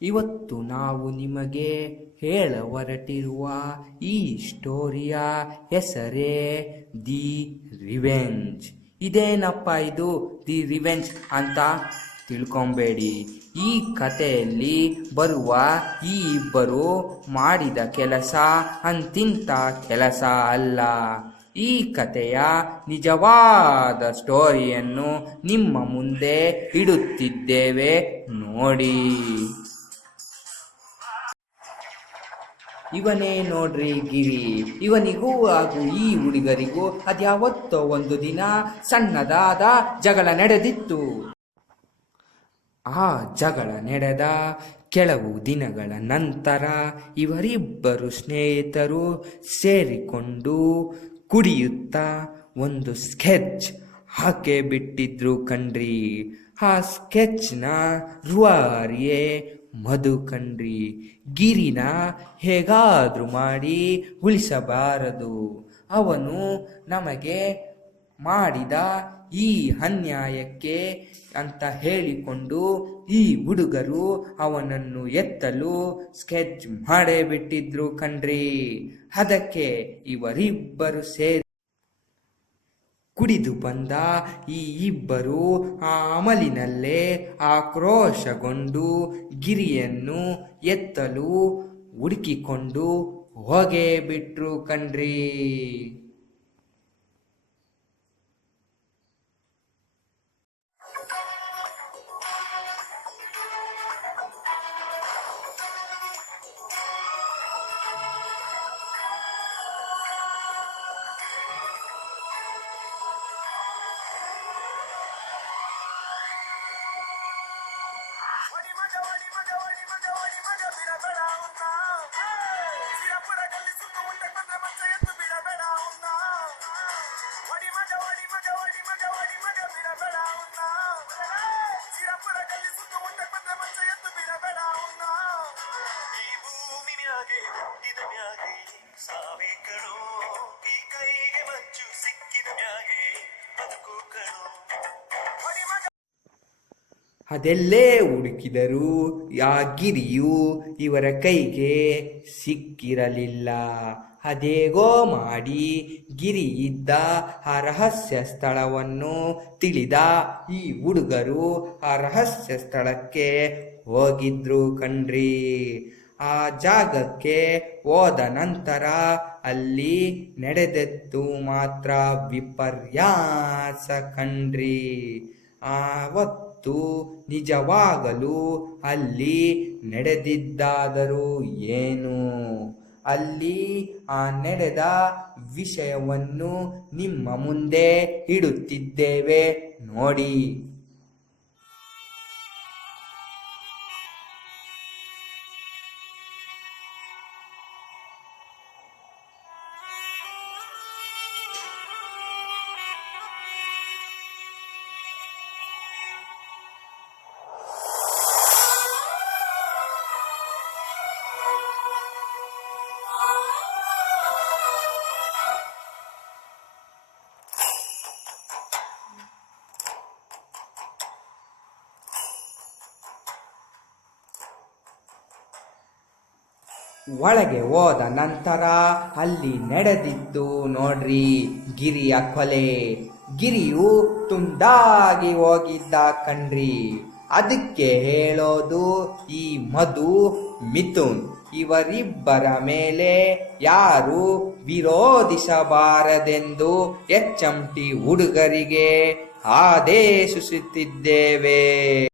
ಇವತ್ತು ನಾವು ನಿಮಗೆ ಹೇಳ ಹೊರಟಿರುವ ಈ ಸ್ಟೋರಿಯ ಹೆಸರೇ ದಿ ರಿವೆಂಜ್. ಇದೇನಪ್ಪ ಇದು ದಿ ರಿವೆಂಜ್ ಅಂತ ತಿಳ್ಕೊಬೇಡಿ. ಈ ಕಥೆಯಲ್ಲಿ ಬರುವ ಈ ಇಬ್ಬರು ಮಾಡಿದ ಕೆಲಸ ಅಂತಿಂತ ಕೆಲಸ ಅಲ್ಲ. ಈ ಕಥೆಯ ನಿಜವಾದ ಸ್ಟೋರಿಯನ್ನು ನಿಮ್ಮ ಮುಂದೆ ಇಡುತ್ತಿದ್ದೇವೆ, ನೋಡಿ. ಇವನೇ ನೋಡ್ರಿ ಗಿರಿ. ಇವನಿಗೂ ಹಾಗೂ ಈ ಹುಡುಗರಿಗೂ ಅದ್ಯಾವತ್ತೋ ಒಂದು ದಿನ ಸಣ್ಣದಾದ ಜಗಳ ನಡೆದಿತ್ತು. ಆ ಜಗಳ ನಡೆದ ಕೆಲವು ದಿನಗಳ ನಂತರ ಇವರಿಬ್ಬರು ಸ್ನೇಹಿತರು ಸೇರಿಕೊಂಡು ಕುಡಿಯುತ್ತಾ ಒಂದು ಸ್ಕೆಚ್ ಹಾಕೇ ಬಿಟ್ಟಿದ್ರು ಕಣ್ರಿ. ಆ ಸ್ಕೆಚ್ನ ರೂವಾರಿಯೇ ಮಧು ಕಣ್ರಿ. ಗಿರಿನ ಹೇಗಾದ್ರೂ ಮಾಡಿ ಉಳಿಸಬಾರದು. ಅವನು ನಮಗೆ ಮಾಡಿದ ಈ ಅನ್ಯಾಯಕ್ಕೆ ಅಂತ ಹೇಳಿಕೊಂಡು ಈ ಹುಡುಗರು ಅವನನ್ನು ಎತ್ತಲು ಸ್ಕೆಚ್ ಮಾಡೇ ಬಿಟ್ಟಿದ್ರು ಕಣ್ರಿ. ಅದಕ್ಕೆ ಇವರಿಬ್ಬರು ಸೇರಿ ಕುಡಿದು ಬಂದ ಈ ಇಬ್ಬರು ಆ ಅಮಲಿನಲ್ಲೇ ಆಕ್ರೋಶಗೊಂಡು ಗಿರಿಯನ್ನು ಎತ್ತಲು ಹುಡುಕಿಕೊಂಡು ಹೋಗೇ ಬಿಟ್ರು ಕಣ್ರಿ. ಅದೆಲ್ಲೇ ಹುಡುಕಿದರೂ ಆ ಗಿರಿಯು ಇವರ ಕೈಗೆ ಸಿಕ್ಕಿರಲಿಲ್ಲ. ಅದೇಗೋ ಮಾಡಿ ಗಿರಿ ಇದ್ದ ಆ ರಹಸ್ಯ ಸ್ಥಳವನ್ನು ತಿಳಿದ ಈ ಹುಡುಗರು ಆ ರಹಸ್ಯ ಸ್ಥಳಕ್ಕೆ ಹೋಗಿದ್ರು ಕಣ್ರಿ. ಆ ಜಾಗಕ್ಕೆ ಹೋದ ನಂತರ ಅಲ್ಲಿ ನಡೆದದ್ದು ಮಾತ್ರ ವಿಪರ್ಯಾಸ ಕಣ್ರಿ. ಆವತ್ತು ನಿಜವಾಗಲೂ ಅಲ್ಲಿ ನಡೆದಿದ್ದಾದರೂ ಏನು? ಅಲ್ಲಿ ಆ ನಡೆದ ವಿಷಯವನ್ನು ನಿಮ್ಮ ಮುಂದೆ ಇಡುತ್ತಿದ್ದೇವೆ, ನೋಡಿ. ಒಳಗೆ ಹೋದ ನಂತರ ಅಲ್ಲಿ ನಡೆದಿದ್ದು ನೋಡ್ರಿ ಗಿರಿಯ ಕೊಲೆ. ಗಿರಿಯು ತುಂಡಾಗಿ ಹೋಗಿದ್ದ ಕಣ್ರಿ. ಅದಕ್ಕೆ ಹೇಳೋದು ಈ ಮಧು ಮಿಥುನ್ ಇವರಿಬ್ಬರ ಮೇಲೆ ಯಾರು ವಿರೋಧಿಸಬಾರದೆಂದು HMT ಹುಡುಗರಿಗೆ ಆದೇಶಿಸುತ್ತಿದ್ದೇವೆ.